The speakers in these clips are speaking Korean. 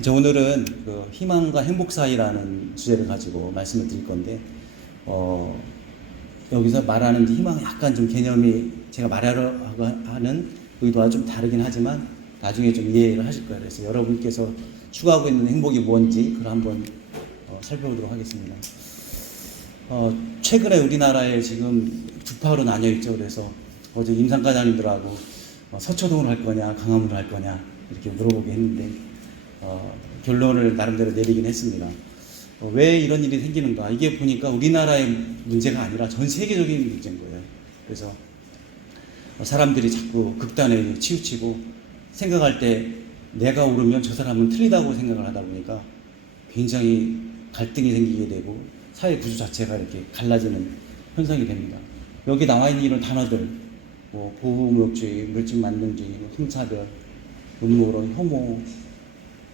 이제 오늘은 그 희망과 행복 사이라는 주제를 가지고 말씀을 드릴 건데, 여기서 말하는 희망은 약간 좀 개념이 제가 말하려고 하는 의도와 좀 다르긴 하지만 나중에 좀 이해를 하실 거예요. 그래서 여러분께서 추구하고 있는 행복이 뭔지 그걸 한번 살펴보도록 하겠습니다. 최근에 우리나라에 지금 두 파로 나뉘어 있죠. 그래서 어제 임상과장님들하고 서초동으로 할 거냐 강화문으로 할 거냐 이렇게 물어보게 했는데 결론을 나름대로 내리긴 했습니다. 왜 이런 일이 생기는가? 이게 보니까 우리나라의 문제가 아니라 전 세계적인 문제인 거예요. 그래서 사람들이 자꾸 극단에 치우치고 생각할 때 내가 옳으면 저 사람은 틀리다고 생각을 하다 보니까 굉장히 갈등이 생기게 되고 사회 구조 자체가 이렇게 갈라지는 현상이 됩니다. 여기 나와 있는 이런 단어들, 보호무역주의, 물질만능주의, 성차별, 음모론, 혐오,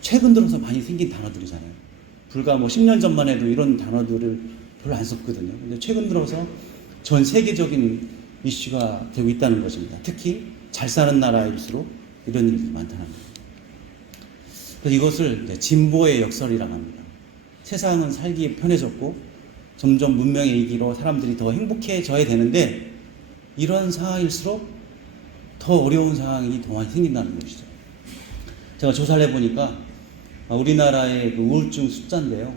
최근 들어서 많이 생긴 단어들이잖아요. 불과 10년 전만 해도 이런 단어들을 별로 안 썼거든요. 근데 최근 들어서 전 세계적인 이슈가 되고 있다는 것입니다. 특히 잘 사는 나라일수록 이런 일들이 많다는 거예요. 그래서 이것을 이제 진보의 역설이라고 합니다. 세상은 살기 편해졌고 점점 문명의 이기로 사람들이 더 행복해져야 되는데 이런 상황일수록 더 어려운 상황이 더 많이 생긴다는 것이죠. 제가 조사를 해보니까 우리나라의 그 우울증 숫자인데요.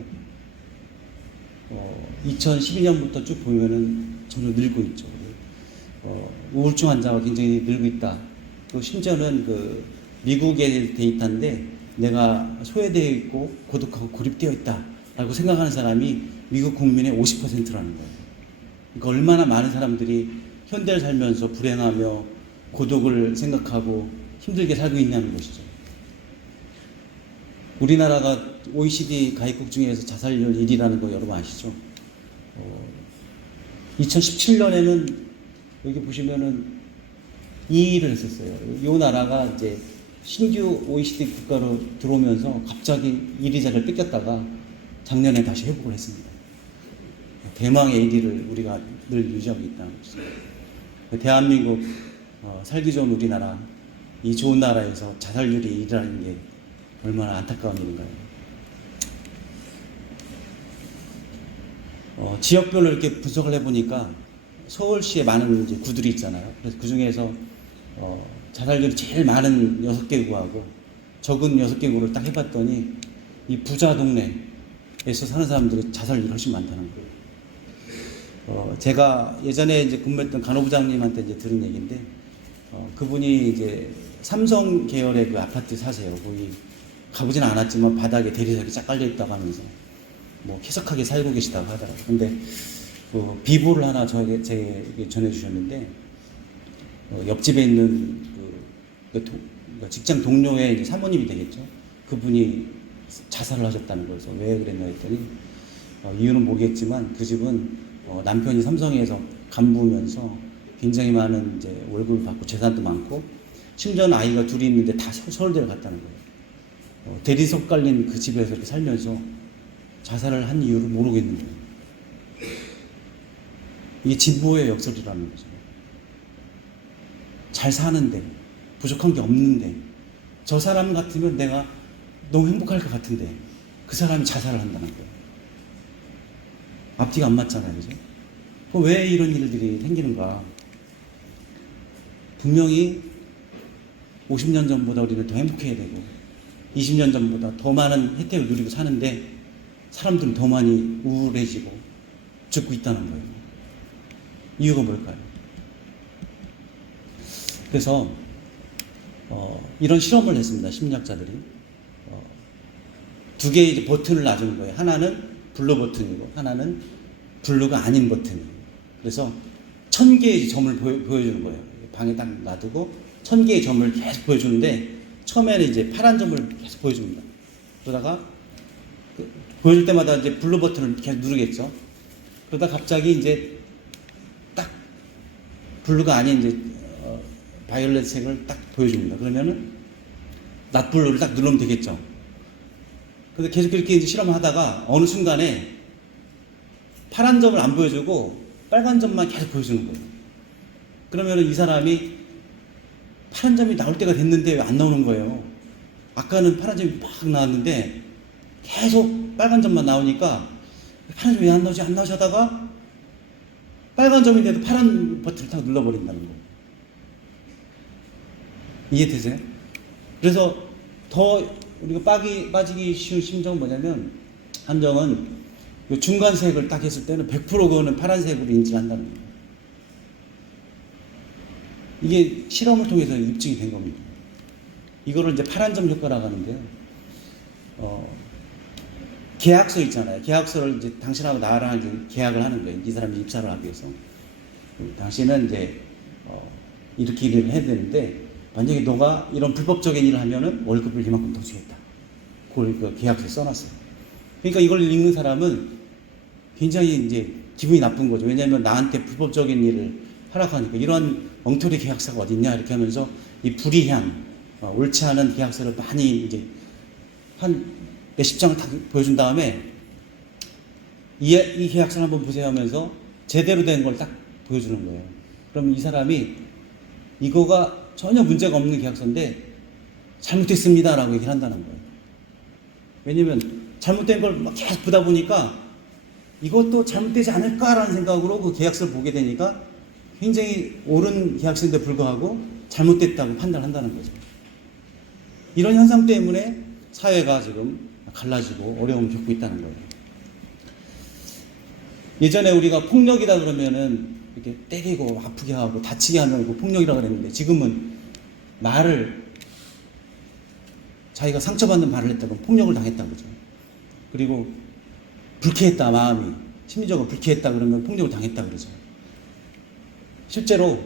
2012년부터 쭉 보면은 점점 늘고 있죠. 우울증 환자가 굉장히 늘고 있다. 또 심지어는 그 미국의 데이터인데 내가 소외되어 있고 고독하고 고립되어 있다라고 생각하는 사람이 미국 국민의 50%라는 거예요. 그러니까 얼마나 많은 사람들이 현대를 살면서 불행하며 고독을 생각하고 힘들게 살고 있냐는 것이죠. 우리나라가 OECD 가입국 중에서 자살률 1위라는 거 여러분 아시죠? 2017년에는 여기 보시면은 2위를 했었어요. 이 나라가 이제 신규 OECD 국가로 들어오면서 갑자기 1위 자리를 뺏겼다가 작년에 다시 회복을 했습니다. 대망의 1위를 우리가 늘 유지하고 있다는 것이죠. 대한민국 살기 좋은 우리나라, 이 좋은 나라에서 자살률이 1위라는 게 얼마나 안타까운 일인가요? 지역별로 이렇게 분석을 해보니까 서울시에 많은 이제 구들이 있잖아요. 그래서 그 중에서 자살률이 제일 많은 6개 구하고 적은 6개 구를 딱 해봤더니 이 부자 동네에서 사는 사람들이 자살률이 훨씬 많다는 거예요. 제가 예전에 이제 근무했던 간호부장님한테 이제 들은 얘기인데 그분이 이제 삼성 계열의 그 아파트 사세요. 거기 가보진 않았지만 바닥에 대리석이 쫙 깔려 있다고 하면서 쾌적하게 살고 계시다고 하더라고요. 근데 비보를 하나 제게 전해주셨는데 옆집에 있는 직장 동료의 이제 사모님이 되겠죠. 그분이 자살을 하셨다는 거예요. 왜 그랬나 했더니 이유는 모르겠지만 그 집은 남편이 삼성에서 간부면서 굉장히 많은 이제 월급을 받고 재산도 많고 심지어는 아이가 둘이 있는데 다 서울대를 갔다는 거예요. 대리석 깔린 그 집에서 이렇게 살면서 자살을 한 이유를 모르겠는 거예요. 이게 진보의 역설이라는 거죠. 잘 사는데 부족한 게 없는데 저 사람 같으면 내가 너무 행복할 것 같은데 그 사람이 자살을 한다는 거예요. 앞뒤가 안 맞잖아요. 그죠? 왜 이런 일들이 생기는가? 분명히 50년 전보다 우리는 더 행복해야 되고 20년 전보다 더 많은 혜택을 누리고 사는데 사람들은 더 많이 우울해지고 죽고 있다는 거예요. 이유가 뭘까요? 그래서 이런 실험을 했습니다. 심리학자들이 두 개의 이제 버튼을 놔주는 거예요. 하나는 블루 버튼이고 하나는 블루가 아닌 버튼이에요. 그래서 1000개의 점을 보여주는 거예요. 방에 딱 놔두고 1000개의 점을 계속 보여주는데 처음에는 이제 파란 점을 계속 보여줍니다. 그러다가 보여줄 때마다 이제 블루 버튼을 계속 누르겠죠. 그러다 갑자기 이제 딱 블루가 아닌 이제 바이올렛 색을 딱 보여줍니다. 그러면은 낫 블루를 딱 누르면 되겠죠. 근데 계속 이렇게 이제 실험을 하다가 어느 순간에 파란 점을 안 보여주고 빨간 점만 계속 보여주는 거예요. 그러면은 이 사람이 파란 점이 나올 때가 됐는데 왜 안 나오는 거예요? 아까는 파란 점이 막 나왔는데 계속 빨간 점만 나오니까 파란 점이 왜 안 나오지 하다가 빨간 점인데도 파란 버튼을 딱 눌러버린다는 거. 이해되세요? 그래서 더 우리가 빠지기 쉬운 심정은 뭐냐면, 함정은 중간색을 딱 했을 때는 100% 그거는 파란색으로 인지를 한다는 거예요. 이게 실험을 통해서 입증이 된 겁니다. 이거를 이제 파란 점 효과라고 하는데요. 계약서 있잖아요. 계약서를 이제 당신하고 나랑 이제 계약을 하는 거예요. 이 사람이 입사를 하기 위해서. 당신은 이제 이렇게 일을 해야 되는데, 만약에 너가 이런 불법적인 일을 하면은 월급을 이만큼 더 주겠다. 그걸 그 계약서에 써놨어요. 그러니까 이걸 읽는 사람은 굉장히 이제 기분이 나쁜 거죠. 왜냐하면 나한테 불법적인 일을 하락하니까 이런 엉터리 계약서가 어딨냐 이렇게 하면서 이 불이한 옳지 않은 계약서를 많이 이제 한 몇십 장을 다 보여준 다음에 이 계약서를 한번 보세요 하면서 제대로 된 걸 딱 보여주는 거예요. 그러면 이 사람이 이거가 전혀 문제가 없는 계약서인데 잘못됐습니다 라고 얘기를 한다는 거예요. 왜냐면 잘못된 걸 막 계속 보다 보니까 이것도 잘못되지 않을까라는 생각으로 그 계약서를 보게 되니까 굉장히 옳은 계약서인데 불구하고 잘못됐다고 판단한다는 거죠. 이런 현상 때문에 사회가 지금 갈라지고 어려움을 겪고 있다는 거예요. 예전에 우리가 폭력이다 그러면은 이렇게 때리고 아프게 하고 다치게 하면 그 폭력이라고 그랬는데, 지금은 말을, 자기가 상처받는 말을 했다고 폭력을 당했다 그러죠. 그리고 불쾌했다, 마음이 심리적으로 불쾌했다 그러면 폭력을 당했다 그러죠. 실제로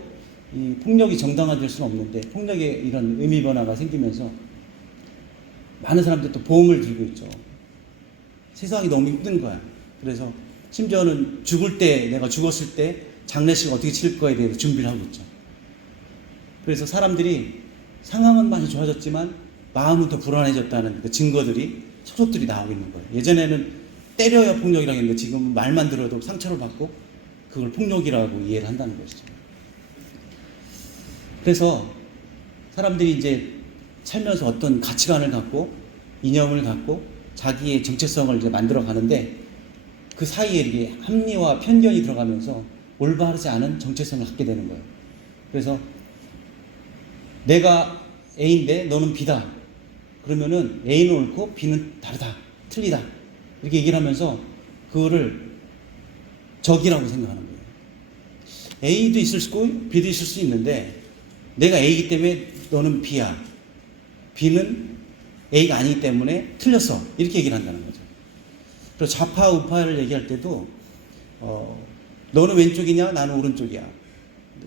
이 폭력이 정당화될 수는 없는데 폭력의 이런 의미 변화가 생기면서 많은 사람들이 또 보험을 들고 있죠. 세상이 너무 힘든 거야. 그래서 심지어는 죽을 때, 내가 죽었을 때 장례식 어떻게 치를 거에 대해서 준비를 하고 있죠. 그래서 사람들이 상황은 많이 좋아졌지만 마음은 더 불안해졌다는 그 증거들이, 속속들이 나오고 있는 거예요. 예전에는 때려야 폭력이라고 했는데 지금은 말만 들어도 상처를 받고 그걸 폭력이라고 이해를 한다는 것이죠. 그래서 사람들이 이제 살면서 어떤 가치관을 갖고 이념을 갖고 자기의 정체성을 이제 만들어 가는데, 그 사이에 이게 합리와 편견이 들어가면서 올바르지 않은 정체성을 갖게 되는 거예요. 그래서 내가 A인데 너는 B다. 그러면은 A는 옳고 B는 다르다, 틀리다, 이렇게 얘기를 하면서 그거를 적이라고 생각하는 거예요. A도 있을 수 있고 B도 있을 수 있는데, 내가 A이기 때문에 너는 B야, B는 A가 아니기 때문에 틀렸어, 이렇게 얘기를 한다는 거죠. 그래서 좌파 우파를 얘기할 때도 너는 왼쪽이냐 나는 오른쪽이야,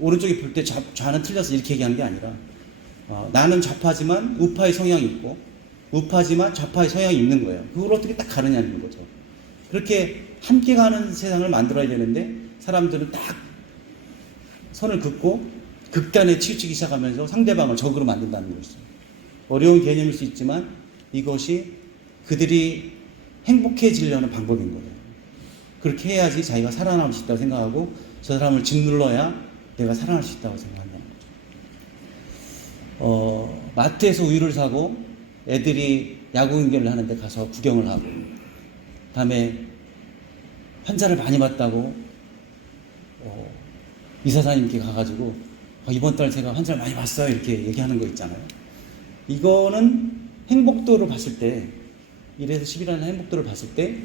오른쪽이 볼 때 좌는 틀렸어, 이렇게 얘기하는 게 아니라 나는 좌파지만 우파의 성향이 있고 우파지만 좌파의 성향이 있는 거예요. 그걸 어떻게 딱 가느냐는 거죠. 그렇게 함께 가는 세상을 만들어야 되는데 사람들은 딱 선을 긋고 극단에 치우치기 시작하면서 상대방을 적으로 만든다는 것이죠. 어려운 개념일 수 있지만 이것이 그들이 행복해지려는 방법인 거예요. 그렇게 해야지 자기가 살아남을 수 있다고 생각하고 저 사람을 짓눌러야 내가 살아날 수 있다고 생각한다는 거죠. 마트에서 우유를 사고 애들이 야구 경기를 하는데 가서 구경을 하고, 다음에 환자를 많이 봤다고 의사사님께 가가지고 이번 달 제가 환자를 많이 봤어요 이렇게 얘기하는 거 있잖아요. 이거는 행복도를 봤을 때 1에서 10이라는 행복도를 봤을 때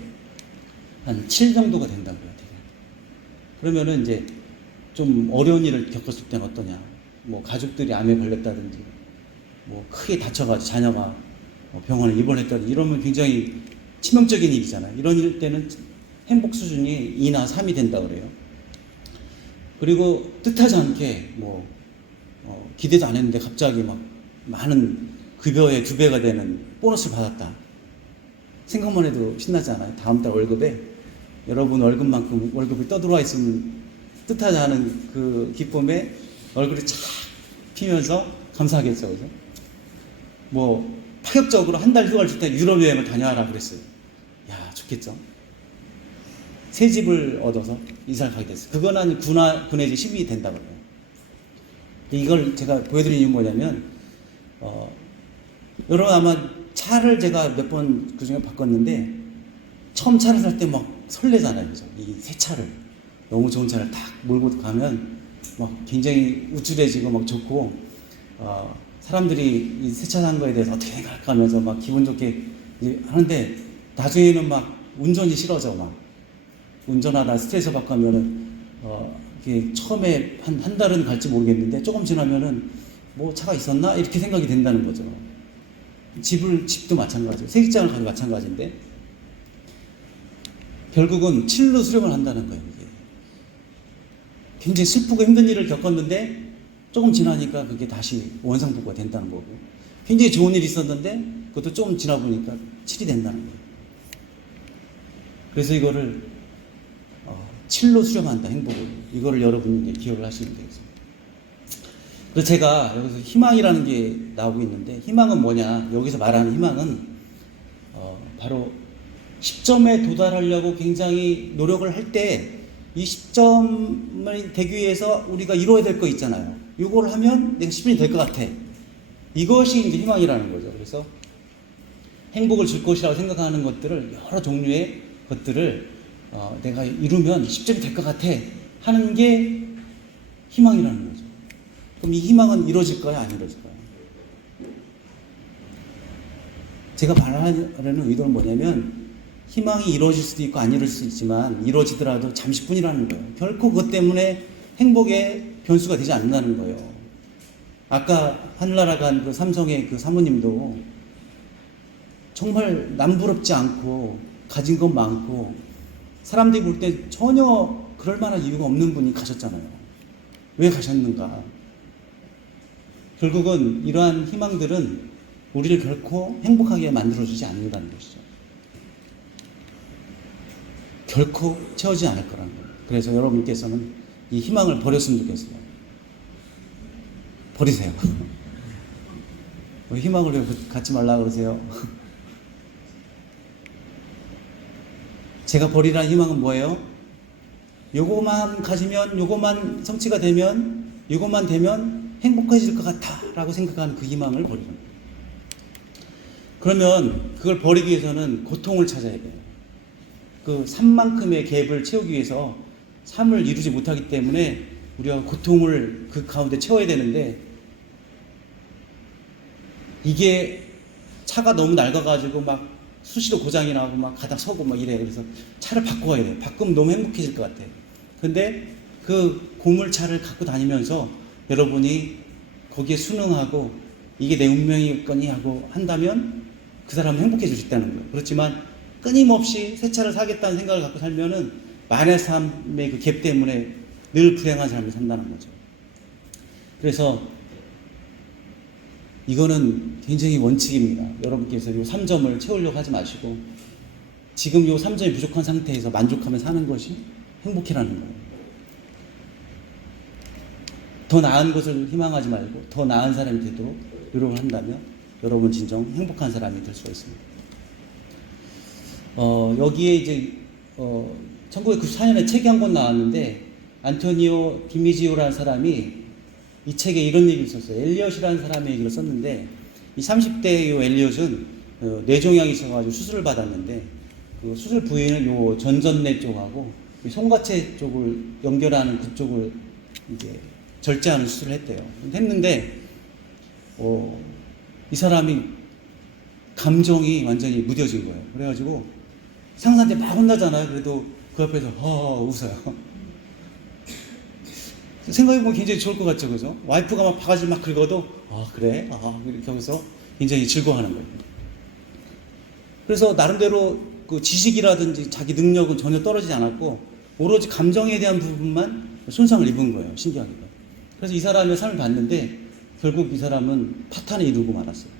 한 7 정도가 된다고요. 그러면은 이제 좀 어려운 일을 겪었을 때는 어떠냐, 뭐 가족들이 암에 걸렸다든지 뭐 크게 다쳐가지고 자녀가 병원에 입원했다든지 이러면 굉장히 치명적인 일이잖아요. 이런 일 때는 행복 수준이 2나 3이 된다 그래요. 그리고 뜻하지 않게 뭐 기대도 안 했는데 갑자기 막 많은 급여의 2배가 되는 보너스를 받았다. 생각만 해도 신나지 않아요? 다음 달 월급에 여러분 월급만큼 월급이 떠들어와 있으면 뜻하지 않은 그 기쁨에 얼굴이 착 피면서 감사하겠죠, 그죠? 뭐 파격적으로 한 달 휴가를 줄 때 유럽 여행을 다녀와라 그랬어요. 야, 좋겠죠? 새 집을 얻어서 이사를 가게 됐어요. 그건 한 9 내지 10이 된다 그래요. 이걸 제가 보여드리는 이유는 뭐냐면 여러분 아마 차를 제가 몇 번 그중에 바꿨는데 처음 차를 살 때 막 설레잖아요. 그죠? 이 새 차를 너무 좋은 차를 딱 몰고 가면 막 굉장히 우쭐해지고 막 좋고 사람들이 이 새 차 산 거에 대해서 어떻게 생각할까 하면서 막 기분 좋게 하는데 나중에는 막 운전이 싫어져. 막 운전하다 스트레스 받고 하면은 이게 처음에 한 달은 갈지 모르겠는데 조금 지나면은 뭐 차가 있었나 이렇게 생각이 된다는 거죠. 집도 마찬가지고 세직장을 가도 마찬가지인데 결국은 칠로 수령을 한다는 거예요. 이게 굉장히 슬프고 힘든 일을 겪었는데 조금 지나니까 그게 다시 원상복구가 된다는 거고, 굉장히 좋은 일이 있었는데 그것도 조금 지나 보니까 칠이 된다는 거예요. 그래서 이거를 칠로 수렴한다, 행복을. 이거를 여러분이 기억을 하시면 되겠습니다. 그래서 제가 여기서 희망이라는 게 나오고 있는데, 희망은 뭐냐? 여기서 말하는 희망은 바로 10점에 도달하려고 굉장히 노력을 할 때 이 10점을 되기 위해서 우리가 이루어야 될 거 있잖아요. 이걸 하면 내가 10점이 될 것 같아. 이것이 이제 희망이라는 거죠. 그래서 행복을 줄 것이라고 생각하는 것들을, 여러 종류의 것들을 내가 이루면 10점이 될 것 같아 하는 게 희망이라는 거죠. 그럼 이 희망은 이루어질까요? 안 이루어질까요? 제가 말하려는 의도는 뭐냐면, 희망이 이루어질 수도 있고 안 이루어질 수도 있지만 이루어지더라도 잠시뿐이라는 거예요. 결코 그것 때문에 행복의 변수가 되지 않는다는 거예요. 아까 하늘나라 간 그 삼성의 그 사모님도 정말 남부럽지 않고 가진 것 많고 사람들이 볼 때 전혀 그럴 만한 이유가 없는 분이 가셨잖아요. 왜 가셨는가? 결국은 이러한 희망들은 우리를 결코 행복하게 만들어주지 않는다는 것이죠. 결코 채워지지 않을 거라는 거예요. 그래서 여러분께서는 이 희망을 버렸으면 좋겠어요. 버리세요. 왜 희망을 왜 갖지 말라 그러세요? 제가 버리라는 희망은 뭐예요? 요거만 가지면, 요거만 성취가 되면, 요거만 되면 행복해질 것 같아 라고 생각하는 그 희망을 버리는 거예요. 그러면 그걸 버리기 위해서는 고통을 찾아야 돼요. 그 삶만큼의 갭을 채우기 위해서 삶을 이루지 못하기 때문에 우리가 고통을 그 가운데 채워야 되는데, 이게 차가 너무 낡아가지고 막 수시로 고장이 나고 막 가다 서고 막 이래요. 그래서 차를 바꿔야 돼요. 바꾸면 너무 행복해질 것 같아요. 근데 그 고물차를 갖고 다니면서 여러분이 거기에 순응하고 이게 내 운명이겠거니 하고 한다면 그 사람은 행복해질 수 있다는 거예요. 그렇지만 끊임없이 새 차를 사겠다는 생각을 갖고 살면은 만의 삶의 그 갭 때문에 늘 불행한 삶을 산다는 거죠. 그래서 이거는 굉장히 원칙입니다. 여러분께서 이 3점을 채우려고 하지 마시고 지금 이 3점이 부족한 상태에서 만족하며 사는 것이 행복이라는 거예요. 더 나은 것을 희망하지 말고 더 나은 사람이 되도록 노력을 한다면 여러분 진정 행복한 사람이 될 수가 있습니다. 여기에 이제 1994년에 책이 한 권 나왔는데, 안토니오 디미지오라는 사람이 이 책에 이런 얘기를 썼어요. 엘리엇이라는 사람의 얘기를 썼는데, 이 30대의 요 엘리엇은 뇌종양이 있어가지고 수술을 받았는데, 그 수술 부위는 요 전전뇌 쪽하고 송가채 쪽을 연결하는 그쪽을 이제 절제하는 수술을 했대요. 했는데 이 사람이 감정이 완전히 무뎌진 거예요. 그래가지고 상사한테 막 혼나잖아요. 그래도 그 옆에서 웃어요. 생각해보면 굉장히 좋을 것 같죠, 그죠? 와이프가 막 바가지 막 긁어도 그래? 이렇게 하면서 굉장히 즐거워하는 거예요. 그래서 나름대로 그 지식이라든지 자기 능력은 전혀 떨어지지 않았고 오로지 감정에 대한 부분만 손상을 입은 거예요, 신기하게. 그래서 이 사람의 삶을 봤는데 결국 이 사람은 파탄에 이르고 말았어요.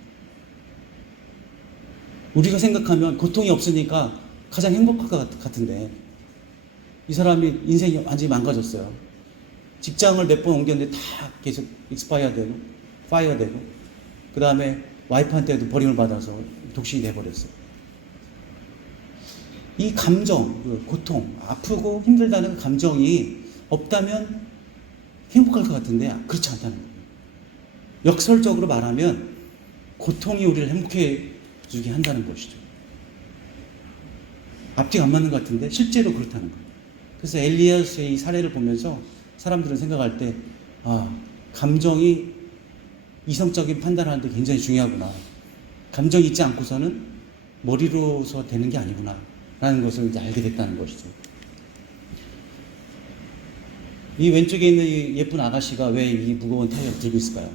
우리가 생각하면 고통이 없으니까 가장 행복할 것 같은데 이 사람이 인생이 완전히 망가졌어요. 직장을 몇 번 옮겼는데 다 계속 익스파이어 되고 파이어 되고 그 다음에 와이프한테도 버림을 받아서 독신이 돼버렸어요. 이 감정, 그 고통, 아프고 힘들다는 그 감정이 없다면 행복할 것 같은데 그렇지 않다는 거예요. 역설적으로 말하면 고통이 우리를 행복해 주게 한다는 것이죠. 앞뒤가 안 맞는 것 같은데 실제로 그렇다는 거예요. 그래서 엘리야스의 이 사례를 보면서 사람들은 생각할 때, 감정이 이성적인 판단하는데 굉장히 중요하구나. 감정이 있지 않고서는 머리로서 되는 게 아니구나 라는 것을 이제 알게 됐다는 것이죠. 이 왼쪽에 있는 이 예쁜 아가씨가 왜 이 무거운 타이어를 들고 있을까요?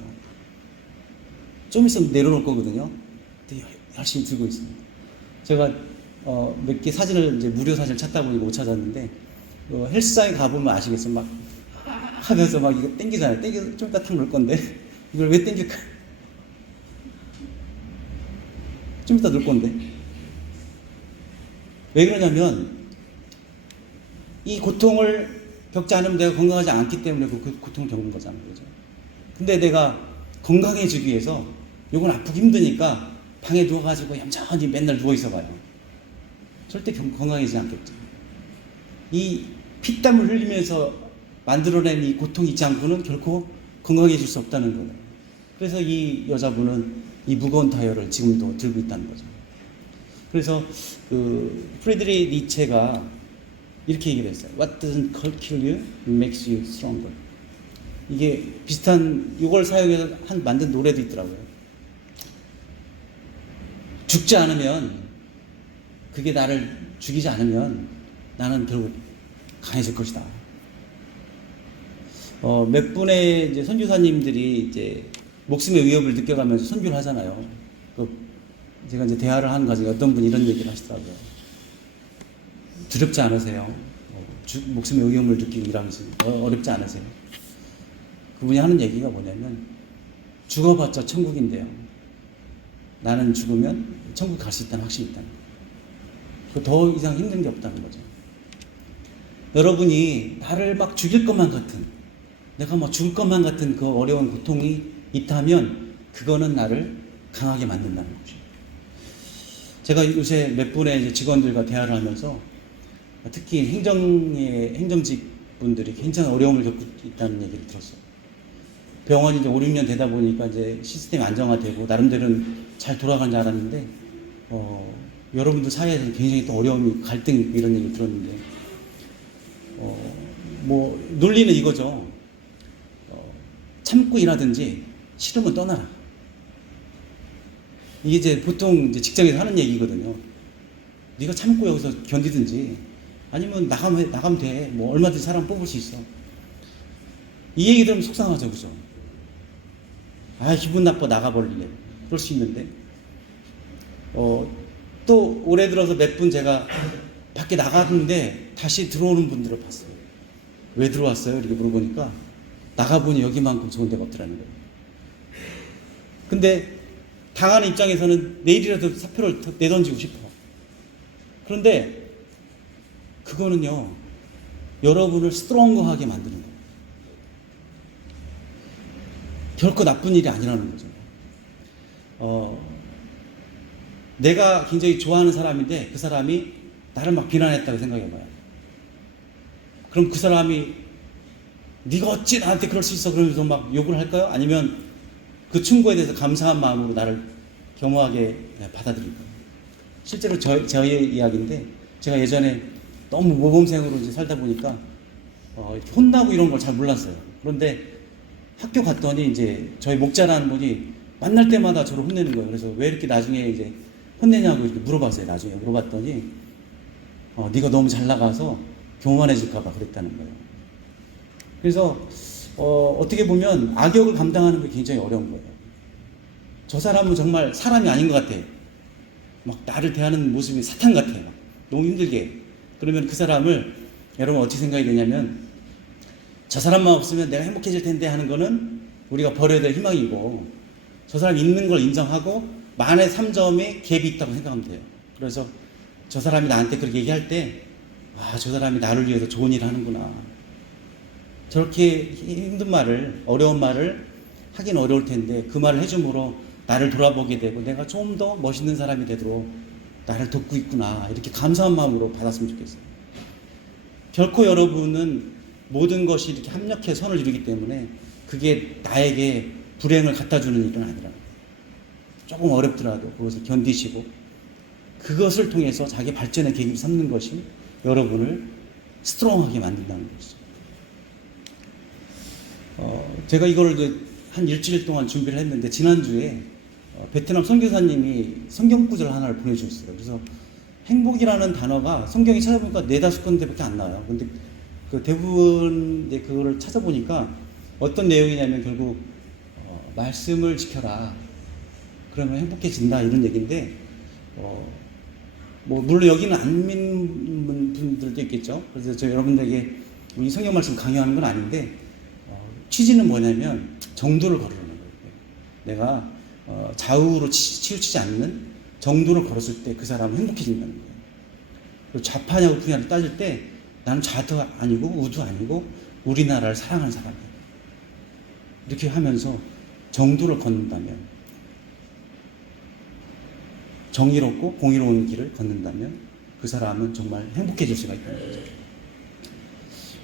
좀 있으면 내려놓을 거거든요. 근데 열심히 들고 있습니다. 제가 몇 개 사진을 이제 무료 사진을 찾다 보니 못 찾았는데, 헬스장에 가보면 아시겠어요? 막 하면서 막 이거 땡기잖아요. 땡겨서 좀 이따 탁 놓을 건데 이걸 왜 땡길까? 좀 이따 놓을 건데 왜 그러냐면 이 고통을 겪지 않으면 내가 건강하지 않기 때문에 그 고통을 겪는 거잖아요. 그죠? 근데 내가 건강해지기 위해서 요건 아프기 힘드니까 방에 누워가지고 얌전히 맨날 누워있어 봐요. 절대 건강해지지 않겠죠. 이 피땀을 흘리면서 만들어낸 이 고통이 있지 않고는 결코 건강해질 수 없다는 거예요. 그래서 이 여자분은 이 무거운 타이어를 지금도 들고 있다는 거죠. 그래서 프리드리히 니체가 이렇게 얘기를 했어요. What doesn't kill you makes you stronger. 이게 비슷한 이걸 사용해서 만든 노래도 있더라고요. 죽지 않으면, 그게 나를 죽이지 않으면 나는 결국 강해질 것이다. 몇 분의 이제 선교사님들이 이제 목숨의 위협을 느껴가면서 선교를 하잖아요. 제가 이제 대화를 하는 과정에 어떤 분이 이런 얘기를 하시더라고요. 두렵지 않으세요? 목숨의 위험을 느끼고 일하면서 어렵지 않으세요? 그분이 하는 얘기가 뭐냐면, 죽어봤자 천국인데요. 나는 죽으면 천국 갈 수 있다는 확신이 있다는 거예요. 더 이상 힘든 게 없다는 거죠. 여러분이 나를 막 죽일 것만 같은, 내가 막 죽을 것만 같은 그 어려운 고통이 있다면 그거는 나를 강하게 만든다는 거죠. 제가 요새 몇 분의 이제 직원들과 대화를 하면서 특히 행정직 분들이 굉장히 어려움을 겪고 있다는 얘기를 들었어요. 병원이 이제 5, 6년 되다 보니까 이제 시스템이 안정화되고 나름대로는 잘 돌아가는 줄 알았는데, 여러분들 사이에서 굉장히 또 어려움이, 갈등이 있고 이런 얘기를 들었는데, 논리는 이거죠. 참고 일하든지 싫으면 떠나라. 이게 이제 보통 이제 직장에서 하는 얘기거든요. 네가 참고 여기서 견디든지 아니면 나가면 돼. 뭐 얼마든지 사람 뽑을 수 있어. 이 얘기 들으면 속상하죠, 그죠? 기분 나빠, 나가버릴래. 그럴 수 있는데, 또 올해 들어서 몇 분 제가 밖에 나갔는데 다시 들어오는 분들을 봤어요. 왜 들어왔어요? 이렇게 물어보니까 나가보니 여기만큼 좋은 데가 없더라는 거예요. 근데 당하는 입장에서는 내일이라도 사표를 내던지고 싶어. 그런데 그거는요, 여러분을 스트롱거하게 만드는 거예요. 결코 나쁜 일이 아니라는 거죠. 내가 굉장히 좋아하는 사람인데 그 사람이 나를 막 비난했다고 생각해봐요. 그럼 그 사람이 네가 어찌 나한테 그럴 수 있어 그러면서 막 욕을 할까요? 아니면 그 충고에 대해서 감사한 마음으로 나를 겸허하게 받아들일까요? 실제로 저의 이야기인데, 제가 예전에 너무 모범생으로 이제 살다 보니까 이렇게 혼나고 이런 걸 잘 몰랐어요. 그런데 학교 갔더니 이제 저희 목자라는 분이 만날 때마다 저를 혼내는 거예요. 그래서 왜 이렇게 나중에 이제 혼내냐고 이렇게 물어봤어요. 나중에 물어봤더니 네가 너무 잘 나가서 교만해질까봐 그랬다는 거예요. 그래서 어떻게 보면 악역을 감당하는 게 굉장히 어려운 거예요. 저 사람은 정말 사람이 아닌 것 같아. 막 나를 대하는 모습이 사탄 같아. 막 너무 힘들게. 그러면 그 사람을 여러분 어떻게 생각이 되냐면, 저 사람만 없으면 내가 행복해질 텐데 하는 거는 우리가 버려야 될 희망이고, 저 사람이 있는 걸 인정하고 만의 3점의 갭이 있다고 생각하면 돼요. 그래서 저 사람이 나한테 그렇게 얘기할 때, 저 사람이 나를 위해서 좋은 일을 하는구나. 저렇게 힘든 말을, 어려운 말을 하긴 어려울 텐데 그 말을 해줌으로 나를 돌아보게 되고 내가 좀 더 멋있는 사람이 되도록 나를 돕고 있구나, 이렇게 감사한 마음으로 받았으면 좋겠어요. 결코 여러분은 모든 것이 이렇게 합력해 선을 이루기 때문에 그게 나에게 불행을 갖다 주는 일은 아니라, 조금 어렵더라도 그것을 견디시고 그것을 통해서 자기 발전의 계기를 삼는 것이 여러분을 스트롱하게 만든다는 것이죠. 제가 이걸 한 일주일 동안 준비를 했는데 지난주에 베트남 선교사님이 성경 구절 하나를 보내주셨어요. 그래서 행복이라는 단어가 성경에 찾아보니까 4-5군데밖에 안 나와요. 근데 그 대부분 이제 그거를 찾아보니까 어떤 내용이냐면 결국 말씀을 지켜라. 그러면 행복해진다 이런 얘기인데 뭐 물론 여기는 안 믿는 분들도 있겠죠. 그래서 저 여러분들에게 이 성경 말씀 강요하는 건 아닌데 취지는 뭐냐면 정도를 걸으는 거예요. 내가 좌우로 치우치지 않는 정도를 걸었을 때 그 사람은 행복해진다는 거예요. 그리고 좌파냐 우파냐를 따질 때 나는 좌도 아니고 우도 아니고 우리나라를 사랑하는 사람이에요. 이렇게 하면서 정도를 걷는다면, 정의롭고 공의로운 길을 걷는다면 그 사람은 정말 행복해질 수가 있다는 거죠.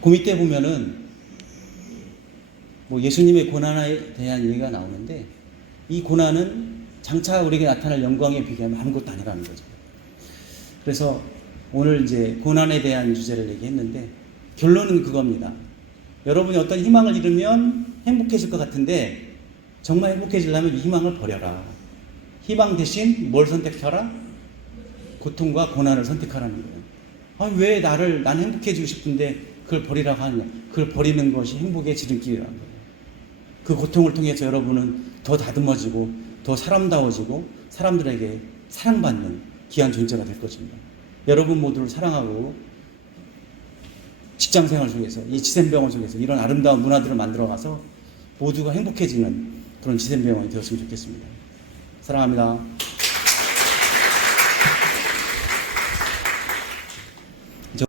그 밑에 보면은 뭐 예수님의 고난에 대한 얘기가 나오는데 이 고난은 장차 우리에게 나타날 영광에 비교하면 아무것도 아니라는 거죠. 그래서 오늘 이제 고난에 대한 주제를 얘기했는데 결론은 그겁니다. 여러분이 어떤 희망을 잃으면 행복해질 것 같은데 정말 행복해지려면 이 희망을 버려라. 희망 대신 뭘 선택하라? 고통과 고난을 선택하라는 거예요. 왜 난 행복해지고 싶은데 그걸 버리라고 하느냐. 그걸 버리는 것이 행복의 지름길이라는 거예요. 그 고통을 통해서 여러분은 더 다듬어지고 더 사람다워지고 사람들에게 사랑받는 귀한 존재가 될 것입니다. 여러분 모두를 사랑하고 직장생활 속에서 이 지샘병원 속에서 이런 아름다운 문화들을 만들어가서 모두가 행복해지는 그런 지샘병원이 되었으면 좋겠습니다. 사랑합니다.